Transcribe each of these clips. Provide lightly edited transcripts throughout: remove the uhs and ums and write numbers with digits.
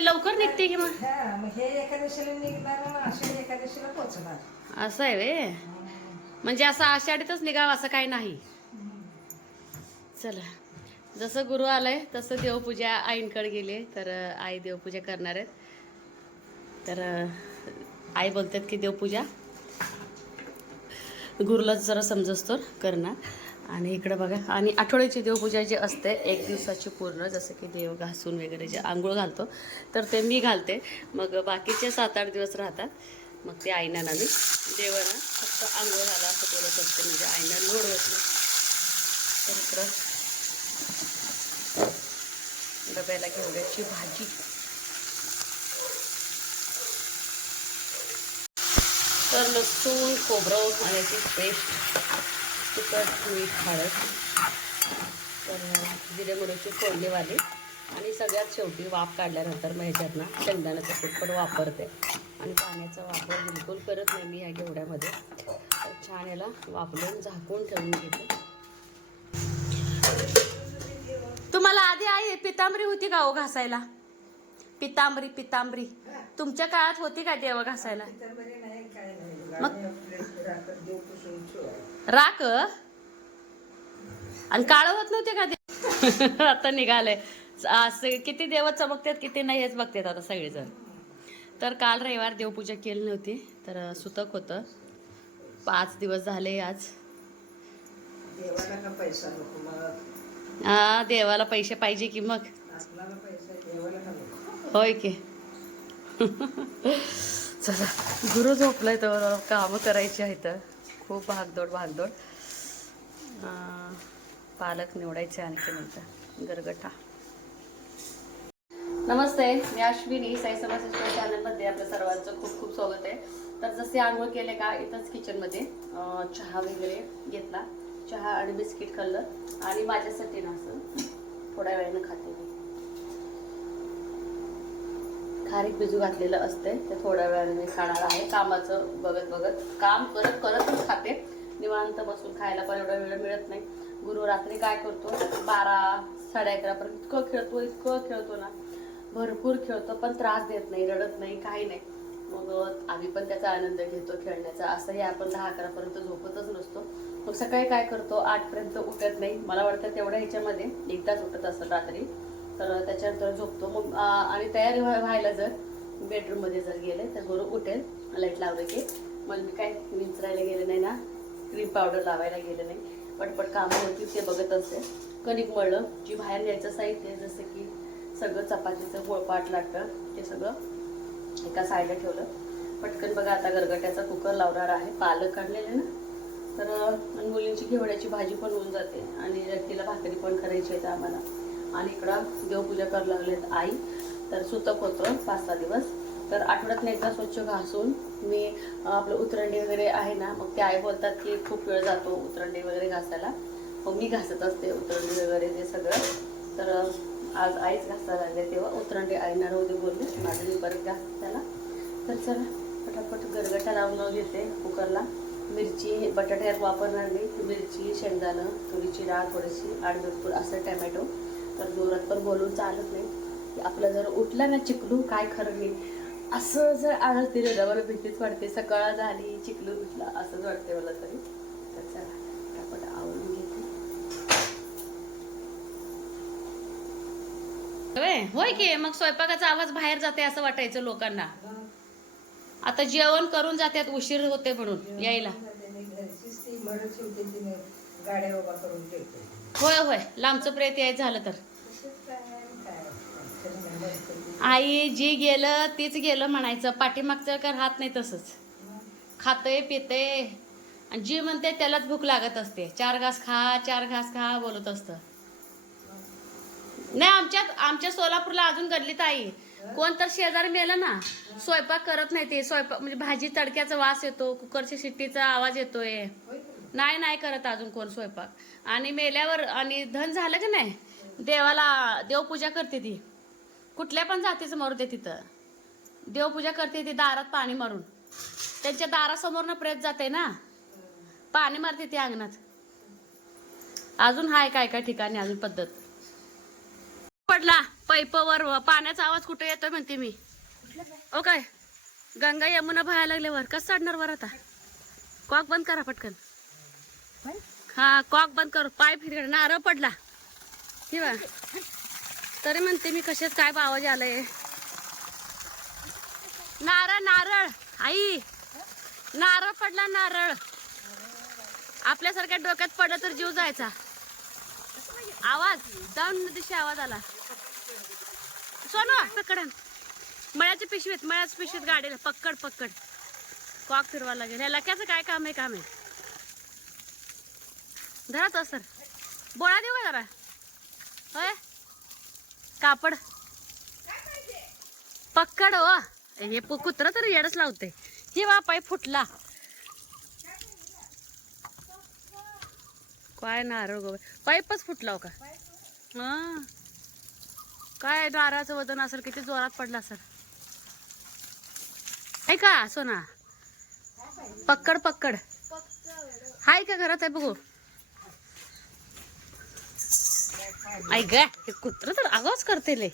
लवकर निघते की मग हे एकादशीला निघणार आणि आषाढी एकादशीला पोहोचणार असं आहे वे. म्हणजे असं आषाढीतच निघावं असं काही नाही. चला, जसं गुरु आलाय तसं देवपूजा आईंकडे गेले तर आई देवपूजा करणार आहेत. तर आई बोलतात की देवपूजा गुरुला जरा समजस्तोर करणार. आणि इकडं बघा, आणि आठवड्याची देवपूजा जी असते 1 दिवसाची पूर्ण, जसं की देव घासून वगैरे जे आंघोळ घालतो तर ते मी घालते. मग बाकीचे 7-8 दिवस राहतात. मग ते आईना मी देवांना फक्त आंघोळ घाला असं बोलत असते, म्हणजे आईना लोड होत नाही. तर इकडं डब्याला घेवड्याची भाजी, तर लसूण खोबरं आल्याची पेस्ट, तिखट मीठ हळद, तर जिरे मोहरीची फोडणीवाली, आणि सगळ्यात शेवटी वाफ काढल्यानंतर मग ह्याच्यातनं शेंगदाण्याचं कूट पण वापरते. आणि पाण्याचा वापर बिलकुल करत नाही मी ह्या घेवड्यामध्ये. तर छान याला वापरून झाकून ठेवून घेते. तुम्हाला आधी आई पितांबरी होती का हो घासायला? पितांबरी तुमच्या काळात होती का देव घासायला? मग राख आणि काळ होत नव्हते का ते? आता निघालंय असं, किती देव चमकतात किती नाही हेच बघतात आता सगळेजण. तर काल रविवार देवपूजा केली नव्हती, तर सुतक होतं. 5 दिवस झाले आज. हा, देवाला पैसे पाहिजे की मग. होय की. चला, गुरु झोपलाय तर कामं करायची आहेत. खूप भागदौड. पालक निवडायचे आणखी नंतर गरगटा. नमस्ते, मी अश्विनी. साई समाज चॅनलमध्ये आपल्या सर्वांचं खूप खूप स्वागत आहे. तर जसे आंघोळ केले का इथंच किचनमध्ये चहा वगैरे घेतला, चहा आणि बिस्किट खाल्लं. आणि माझ्यासाठी ना असं थोड्या वेळानं खाते मी. खारीक भिजू घातलेलं असते ते थोड्या वेळाने मी खाणार आहे. कामाचं बघत काम करतच खाते. निवांत बसून खायला पण एवढा वेळ मिळत नाही. गुरु रात्री काय करतो 12-11:30 पर्यंत इतकं खेळतो ना, भरपूर खेळतो, पण त्रास देत नाही, रडत नाही, काही नाही. मग आम्ही पण त्याचा आनंद घेतो खेळण्याचा. असंही आपण 10-11 पर्यंत झोपतच नसतो. मग सकाळी काय करतो 8 पर्यंत उठत नाही. मला वाटतं तेवढ्या ह्याच्यामध्ये एकदाच उठत असेल रात्री. तर त्याच्यानंतर झोपतो. मग आणि तयारी व्हायला जर बेडरूममध्ये जर गेले तर गुरु उठेल. लाईट लावलं की मग मी काय विंचरायला गेले नाही ना, क्रीम पावडर लावायला गेले नाही, पटपट कामं होती ते बघत असते. कणिक मळलं, जी बाहेर न्यायचं साहित्य जसं की सगळं चपातीचं गोळपाट लागतं ते सगळं एका साईडला ठेवलं. पटकन बघा आता गरगट्याचा कुकर लावणार आहे. पालक काढलेले ना, तर मुलींची घेवड्याची भाजी पण होऊन जाते आणि तिला भाकरी पण करायची आहे आम्हाला. आणि इकडं देवपूजा करायला लागलेत आई. तर सुतक होतं 5-6 दिवस. तर आठवड्यातनं एकदा स्वच्छ घासून मी आपलं उतरंडी वगैरे आहे ना, मग ते आई बोलतात की खूप वेळ जातो उतरंडी वगैरे घासायला. मग मी घासत असते उतरंडी वगैरे जे सगळं. तर आज आईच घासायला लागले, तेव्हा उतरंडी आईना रोज बोलले, माझं मी परत घासते त्याला. तर चला पटापट गरगटा लावून घेते कुकरला. मिरची बटाट्यात वापरणार मी, मिरची, शेंगदाणं, तुरीची डाळ थोडीशी आणि भरपूर असं टॅमॅटो. तर जोरात पण बोलून चालत नाही. आपलं जर उठला ना चिकलू काय खरं नाही, असं जर आळस दिलं ना मला भीतीच वाटते. सकाळ झाली चिकलू उठला असंच वाटते मला तरी. तर चला पटापट आवडून घेते. होय की मग स्वयंपाकाचा आवाज बाहेर जाते असं वाटायचं लोकांना. आता जेवण करून जातात, उशीर होते म्हणून यायला. होय लांबचं प्रेत यायचं झालं तर आई जी गेलं तीच गेलं म्हणायचं. पाठीमागचं का राहत नाही तसंच, खातंय पिते आणि जी म्हणते त्यालाच भूक लागत असते. 4 घास खा बोलत असतं. नाही आमच्या सोलापूरला अजून गल्लीत आई कोण तर शेजारी मेलं ना, स्वयंपाक करत नाही ते. स्वयंपाक म्हणजे भाजी तडक्याचा वास येतो, कुकरच्या शिट्टीचा आवाज येतोय. नाही करत अजून कोण स्वयंपाक. आणि मेल्यावर आणि धन झालं की नाही, देवाला देवपूजा करते ती. कुठल्या पण जातीचं मरू दे, तिथं देवपूजा करते ती. दारात पाणी मारून त्यांच्या दारासमोरनं प्रेत जाते ना, पाणी मारते ती अंगणात. अजून हाय काय ठिकाणी अजून पद्धत. पडला पैपवर पाण्याचा आवाज कुठे येतोय म्हणते मी. ओ काय गंगा यमुना भरायला लागल्यावर कसं चढणार वर आता. कॉक बंद करा पटकन. हा कॉक बंद कर. पाय फिरकडे नारळ पडला किंवा तरी म्हणते मी कशात काय आवाज आलाय. नारळ नारळ आई नारळ पडला नारळ. आपल्यासारख्या डोक्यात पडलं तर जीव जायचा. आवाज जाऊन दिशा आवाज आला. सोनू पकडन मळ्याच्या पिशवीत गाडीला पक्कड पक्कड कॉक फिरवा लागेल. ह्या लक्याचं काय काम आहे धराच सर बोळा देऊ का जरा. होय कापड पक्कड हो. हे कुत्र तर येडच लावते. ही वा पाय फुटला. काय नारळ गो पाईपच फुटला हो का. हा काय नारळाचं वजन असेल किती जोरात पडला असेल. ऐका सोना पक्कड पक्कड हाय का घरात आहे बघू. ऐक हे कुत्र तर आवाज करते ले.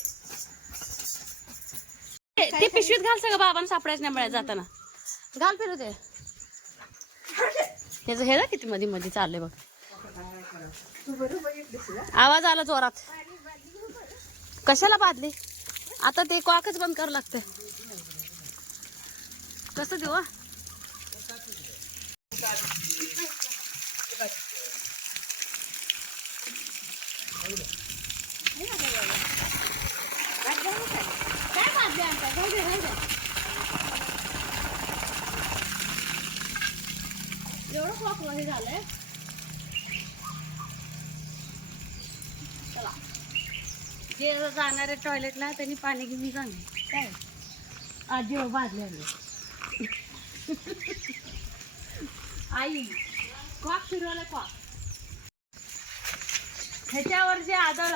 ते पिशवीत घाल सगळं बाबांना सापडायचं नाही मिळायचं जाताना. घाल फिरू ते ह्याचं हे ना किती मध्ये मध्ये चाललंय बघ. आवाज आला जोरात. कशाला बादली आता ते कॉकच बंद करावं लागतं. कसं देऊ काय बादली आणता एवढं कॉक मध्ये झालंय. चला जे जाणारे टॉयलेटला त्यांनी पाणी घेऊन जाणे काय आजी बादली आली. आई कॉक फिरवलं कॉक. ह्याच्यावर जे आदळ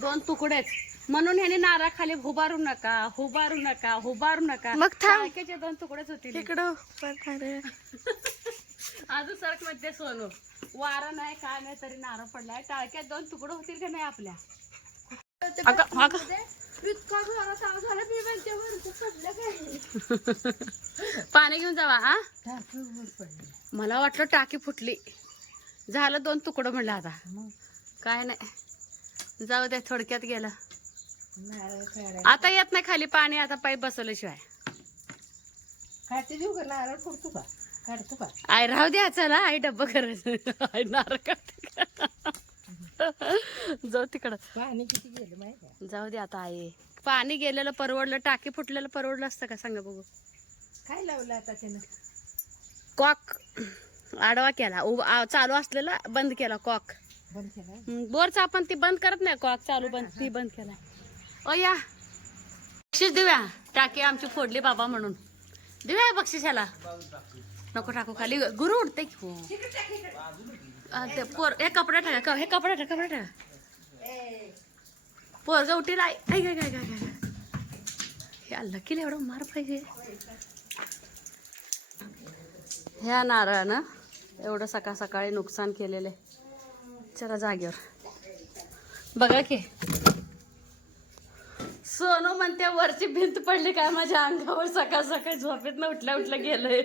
2 तुकडेच म्हणून ह्याने नारळ खाली हुबारू नका. मग टाळक्याचे 2 तुकडेच होते इकडं. अजून सरक मध्ये सोनू वारा नाही काय नाही तरी नारळ पडलाय. टाळक्यात 2 तुकडे होतील का नाही आपल्या. पाणी घेऊन जावा. हा मला वाटलं टाकी फुटली झालं 2 तुकडं म्हणलं. आता काय नाही जाऊ दे थोडक्यात गेलं. आता येत नाही खाली पाणी. आता पाईप बसवल्याशिवाय आय राहू द्या. चला आई डब्बा करायचं. आई नारळ काढते जाऊ तिकडं. पाणी किती गेलं माहिती जाऊ दे आता आई. पाणी गेलेलं परवडलं. टाकी फुटलेलं परवडलं असतं का सांगा बघू. काय लावलं आता त्यानं. कॉक आडवा केला. चालू असलेला बंद केला कॉक. बंद केला बोरचा आपण ती बंद करत नाही कॉक चालू बंद ती बंद केला. ओ या बक्षीस देऊया. टाकी आमची फोडली बाबा म्हणून देऊया बक्षिसाला. नको टाकू खाली गुरु उडते की. हो ते पोर हे कपडे टाका. हे कपडे टाका. पोरगा उठील. काय हे अल्ला किला एवढं मार पाहिजे. ह्या नारळानं एवढं सकाळी नुकसान केलेलं. चला जागेवर बघा की. सोनू म्हणते वरची भिंत पडली काय माझ्या अंगावर. सकाळ झोपेत उठल्या गेलंय.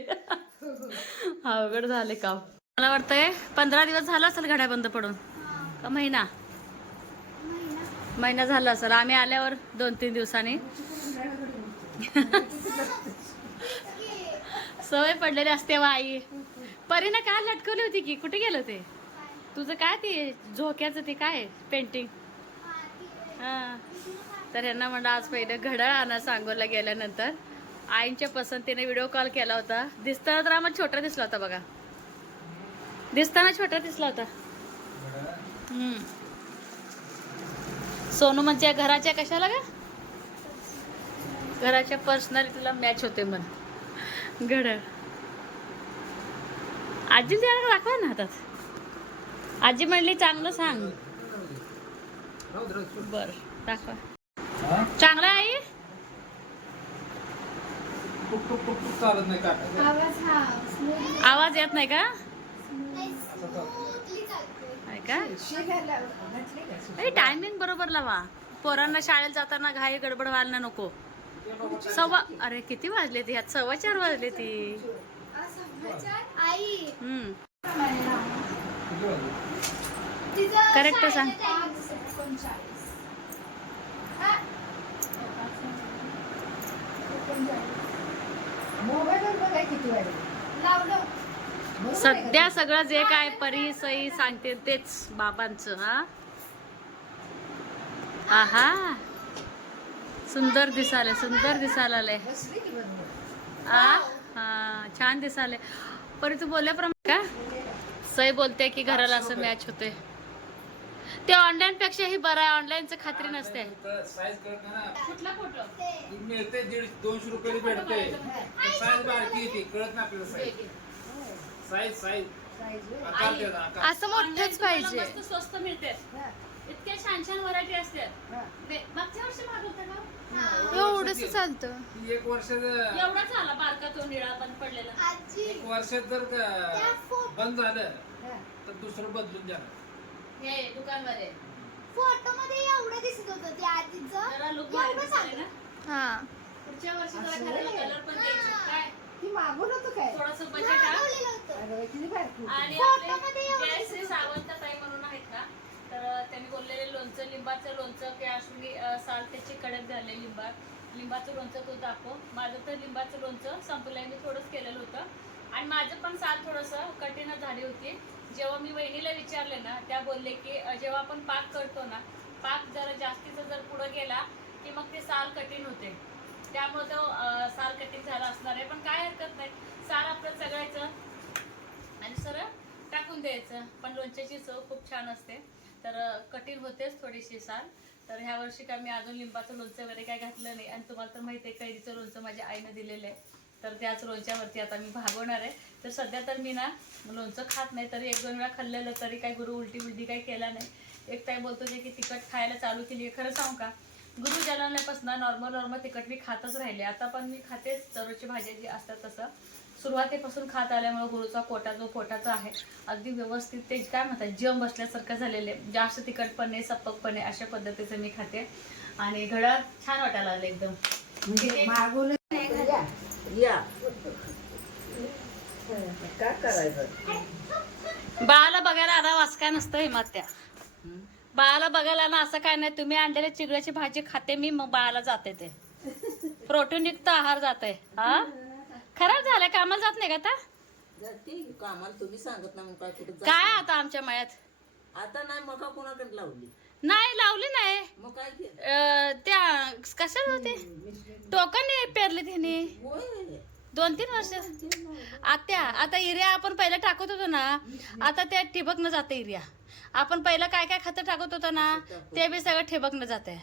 अवघड झाले काम. मला वाटतंय 15 दिवस झाला असेल घड्या बंद पडून का महिना झाला असेल. आम्ही आल्यावर 2-3 दिवसांनी सवय पडलेली असते. आई परीने काय लटकवली होती की कुठे गेलं ते तुझं काय ते झोक्याचं ते काय पेंटिंग. हा तर यांना म्हणलं आज पहिलं घड्याळ आणा. सांगोला गेल्यानंतर आईंच्या पसंतीने व्हिडिओ कॉल केला होता. दिसताना तर आम्हाला छोटा दिसला होता बघा. दिसताना छोटा दिसला होता. सोनू म्हणजे घराच्या कशाला का घराच्या पर्सनॅलिटीला मॅच होते म्हण घड्याळ. आजी त्याला दाखवा ना हातात. आजी म्हणली चांगलं सांग. बर दाखवा. चांगलं आई. आवाज येत नाही का. टायमिंग बरोबर लावा. पोरांना शाळेत जाताना घाई गडबड व्हायला नको. अरे किती वाजले ती? 4:15 वाजले ती. करेक्ट सांग. सध्या सगळं जे काय परी सई सांगते तेच बाबांचं. आहा सुंदर दिसाले, सुंदर दिसायला. हा छान दिसाले. परी तू बोलल्याप्रमाणे का सई बोलते की घराला असं मॅच होते. ते ऑनलाईन पेक्षाही बरं आहे. ऑनलाईनचं खात्री नसते. कुठला फोटो मिळते 150-200 रुपये भेटते. साईज बारकी येते, कळत नाही आपल्याला साईज. साईज असं मोठंच पाहिजे. मस्त स्वस्त मिळते. इतक्या छान छान व्हरायटी असते. मागच्या वर्षी महाग होतं का? एवढंच चालतं. 1 वर्ष एवढाच आला बारका तो निळा बंद पडलेला. 1 वर्ष जर बंद झालं तर दुसरं बदलून जाणार. हे दुकानमध्ये फोटो मध्ये एवढं दिसत होतं ते आधीचं. जरा लुक भारी ना. हा पुढच्या वर्षी जरा खरेदी कलर पण द्यायची. काय ती मागून होतं काय? थोडंसं बजेट आहे. मागवलेलं होतं. अरे किती बारकी. आणि फोटोमध्ये एवढं जयश्री सावंतताई म्हणून आहेत का, तर त्यांनी बोललेले लोणचं, लिंबाचं लोणचं की अश्विनी साल त्याची कडक झाले. लिंबाचं लोणचं तो दाखव. माझं तर लिंबाचं लोणचं संपलंय. मी थोडंच केलेलं होतं आणि माझं पण साल थोडंसं कठीण झाली होती. जेव्हा मी वहिनीला विचारले ना, त्या बोलले की जेव्हा आपण पाक करतो ना, पाक जरा जास्तीचा जर पुढं गेला की मग ते साल कठीण होते. त्यामुळे तो साल कठीण झाला असणार आहे. पण काय हरकत नाही, साल आपलं चघळायचं आणि सरळ टाकून द्यायचं. पण लोणच्याची चव खूप छान असते. तर कठीण होतेच थोडीशी साल. तर ह्या वर्षी काय मी अजून लिंबाचं लोणचं वगैरे काय घातलं नाही. आणि तुम्हाला तर माहिती आहे कैरीचं लोणचं माझ्या आईनं दिलेलं आहे. तर त्याच लोणच्यावरती आता मी भागवणार आहे. तर सध्या तर मी ना लोणचं खात नाही. तरी 1-2 वेळा खाल्लेलं तरी काही गुरु उलटी काही केला नाही. एक ताई बोलतो जे की तिखट खायला चालू केली. खरं सांगू का, गुरु जन्मल्यापासून नॉर्मल तिखट मी खातच राहिले. आता पण मी खातेच. दररोजची भाज्या जी असतात तसं सुरुवातीपासून खात आल्यामुळे गुरुचा पोटा जो पोटाचा आहे अगदी व्यवस्थित ते काय म्हणतात जम बसल्यासारखं झालेले. जास्त तिखटपणे सप्पकपणे अशा पद्धतीचं मी खाते. आणि घड्याळ छान वाटायला लागलं एकदम. म्हणजे मागून या काय करायचं. बाळाला बघायला आला वास काय नसतं हिमात्या. बाळाला बघायला ना असं काय नाही. तुम्ही आणलेल्या चिगळ्याची भाजी खाते मी, मग बाळाला जाते. ते प्रोटीन युक्त आहार जाते. हा खराब झालाय. कामाला जात नाही का आता? कामाला तुम्ही सांगत ना मग काय कुठे काय आता आमच्या मळ्यात आता नाही मका कोणाकडे लावली नाही लावली नाही. मग काय केलं? त्या कशात होते टोकन पेरले त्याने होय 2-3 वर्ष. आता युरिया आपण पहिला टाकत होतो ना, आता त्या ठिबकनं जाते युरिया. आपण पहिलं काय काय खतं टाकत होतो ना, ते बी सगळं ठिबकनं जाते.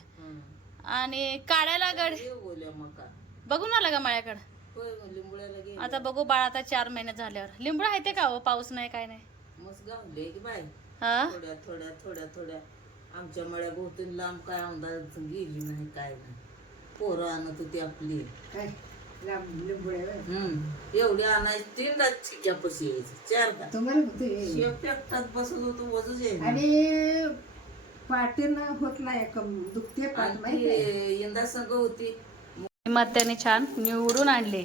आणि काढायला गड बोलल्या मका बघून आला का माझ्याकडं? होय लिंबुळ्याला गेली. आता बघू बाळ आता 4 महिने झाल्यावर. लिंबू आहे ते का हो? पाऊस नाही काय नाही. मस्त गावले की बाय. हा थोड्या आमच्या मळ्या भोवती लांब काय अंदाज गेली नाही काय नाही. पोरं आणत होती आपली. काय लिंबुड्या एवढी आणायची 3दा चिक्यापाशी यायचं 4दा. तुम्हाला शेपट्यात बसत होतो वजच यायचं. आणि पाठीनं होत नाही दुखते पाठ माहिती. यंदा संघ होती त्याने छान निवडून आणले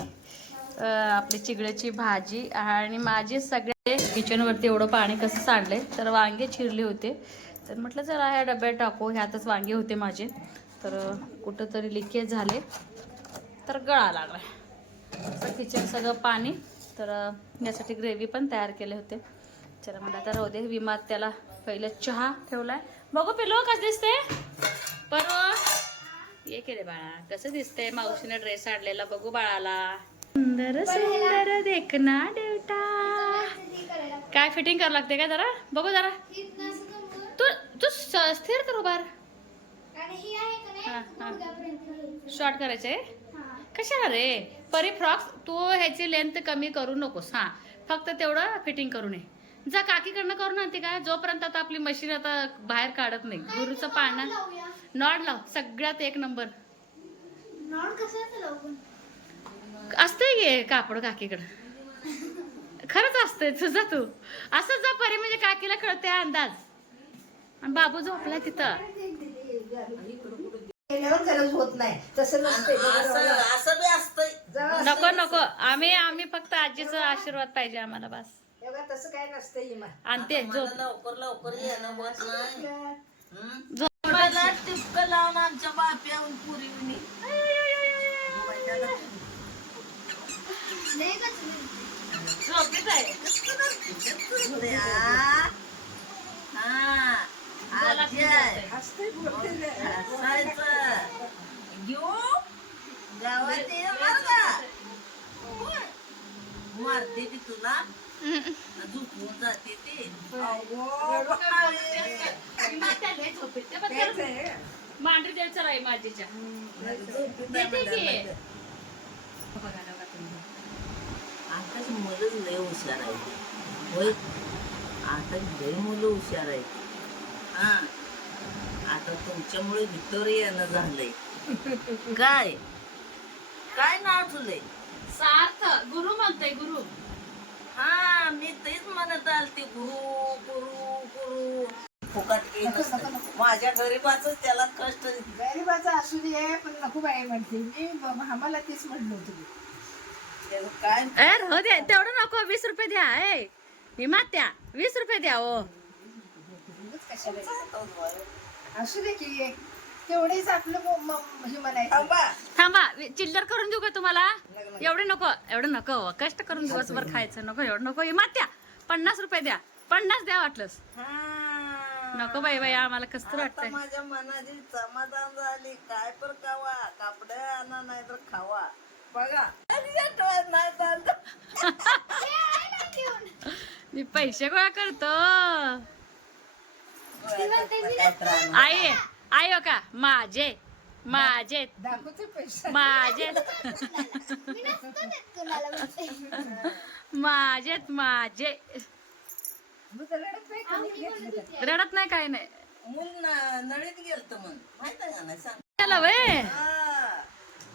आपली चिगळ्याची भाजी. आणि माझे सगळे किचनवरती एवढं पाणी कसं सांडलंय. तर वांगे चिरले होते. तर म्हटलं चला ह्या डब्यात टाकू. ह्यातच वांगे होते माझे. तर कुठं तरी लिकेज झाले तर गळा लागला. असं किचन सगळं पाणी. तर यासाठी ग्रेव्ही पण तयार केले होते. चला म्हणलं आता राहू दे. विमात त्याला पहिलं चहा ठेवलाय. बघू पिलो कसं दिसते परवा. ये केले बाळा कसं दिसतंय. मावशीने ड्रेस आणलेला बघू बाळाला. सुंदर सुंदर देखना देवटा. काय फिटिंग करावं लागते का जरा बघू जरा. तू स्थिर कर उभार. शॉर्ट करायचंय कशाला रे परी फ्रॉक्स. तू ह्याची लेंथ कमी करू नकोस. हा फक्त तेवढं फिटिंग करू नये. जा काकीकडनं करून आणते का. जोपर्यंत आता आपली मशीन आता बाहेर काढत नाही. गुरुचं पाळणं नॉड लाव. सगळ्यात 1 नंबर असतंय गे कापड काकीकडं. खरंच असतंय. तुझा तू असंच जा परी म्हणजे काकीला कळते अंदाज. आणि बाबू झोपलाय तिथं. गेल्यावर गरज होत नाही तसं नसते असं असं बी असतंय. नको नको आम्ही फक्त आजीचा आशीर्वाद पाहिजे आम्हाला बस. एवढा तसं काय नसतं इमा. आणि ते मला लवकर लवकर येणं होत नाही. झोप मला टिपकं लावून आमच्या बाप्याहून पुरीवणी. झोपेत आहे. आजी आहे. हसते बोलते ना. हसायचं. घेऊ गावात ये बरं का. मारते ती तुला झोपून जाते ती. तेच आहे. मांडरी द्यायचं राही माझीच्या देते की. आताच मुलंच लय हुशार आहे. होय आता लय मुलं हुशार आहेत. हा आता तुमच्यामुळे इतर येणं झालंय. काय काय नाव तुलंय? सार्थ गुरु म्हणतोय गुरु. हा मी तेच म्हणत आलते गुरु गुरु गुरु. फुकट काही नसतं. माझ्या गरीबाच त्याला कष्ट. गरीबाचा असू दे पण नको बाई म्हणते मी. आम्हाला तेच म्हणलं होतं. त्याचं काय ए हो दे तेवढं नको. 20 रुपये द्या. ए हिमात्या 20 रुपये द्या हो. कशाला असू दे की तेवढेच आपलं हे म्हणायचं. थांबा. थांबा चिल्लर करून देऊ का तुम्हाला? एवढं नको हो. कष्ट करून दिवसभर खायचं नको. एवढं नको हिमात्या. 50 रुपये द्या. 50 द्या वाटलंस. नको बाई आम्हाला कसं आता वाटतंय. माझ्या मनाची समाधान झाली. काय पण खावा कापड आणा नाही तर खावा. बघा नाही चालत. मी पैसे गोळा करतो. आई हो का माझे दाखवते पैसे. माझेत मी नसतो देत कुणाला म्हणते. माझे मग तर रडत नाही का? मी घेतलं तर. रडत नाही काय नाही. मूल नळीत गेलत म्हण माहित आहे का नाही सांग. त्याला वय हा.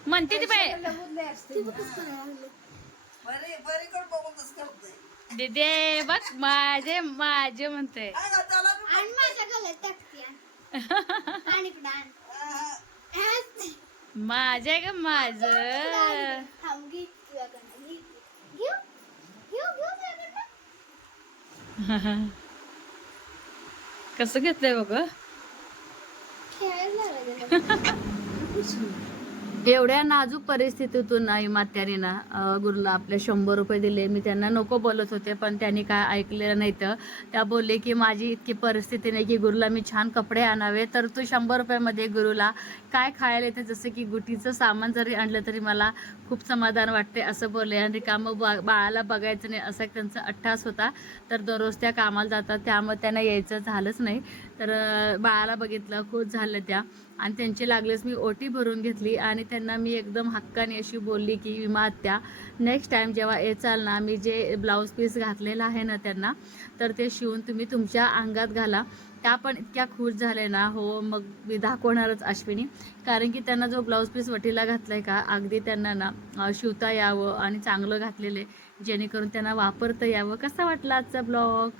म्हणते ती बाई. लबुदले असते. बरी बरी कर बघून कसं करतोय. दिदे बघ माझे म्हणते. काय गं, त्याला बी- आणि माझ्या गळ्यात टाकते आणि इकडं आण. माझे ग माझ. थांब घे तुझ्याकडनं. घेऊ तुझ्याकडनं. कसं घेतलंय बघ. खेळायला लागलं. एवढ्या नाजूक परिस्थितीतून आई मात्यारीना गुरुला आपले 100 रुपये दिले. मी त्यांना नको बोलत होते पण त्यांनी काय ऐकलेलं नाही. तर त्या बोलले की माझी इतकी परिस्थिती नाही की गुरुला मी छान कपडे आणावे. तर तू 100 रुपयामध्ये गुरुला काय खायला येते जसं की गुटीचं सामान जरी आणलं तरी मला खूप समाधान वाटते असं बोलले. आणि रिकामं बाळाला बघायचं नाही असा त्यांचा अट्टास होता. तर दररोज त्या कामाला जातात त्यामुळे त्यांना यायचं झालंच नाही. तर बाळाला बघितलं खुश झालं त्या. आणि त्यांची लागलेच मी ओटी भरून घेतली. आणि त्यांना मी एकदम हक्काने अशी बोलली की विमा आत्या नेक्स्ट टाईम जेव्हा येचाल ना मी जे ब्लाऊज पीस घातलेलं आहे ना त्यांना तर ते शिवून तुम्ही तुमच्या अंगात घाला. त्या पण इतक्या खुश झाल्या ना. हो मग मी दाखवणारच अश्विनी. कारण की त्यांना जो ब्लाऊज पीस वटीला घातला आहे का अगदी त्यांना ना शिवता यावं आणि चांगलं घातलेलं आहे जेणेकरून त्यांना वापरता यावं. कसा वाटला आजचा ब्लॉग?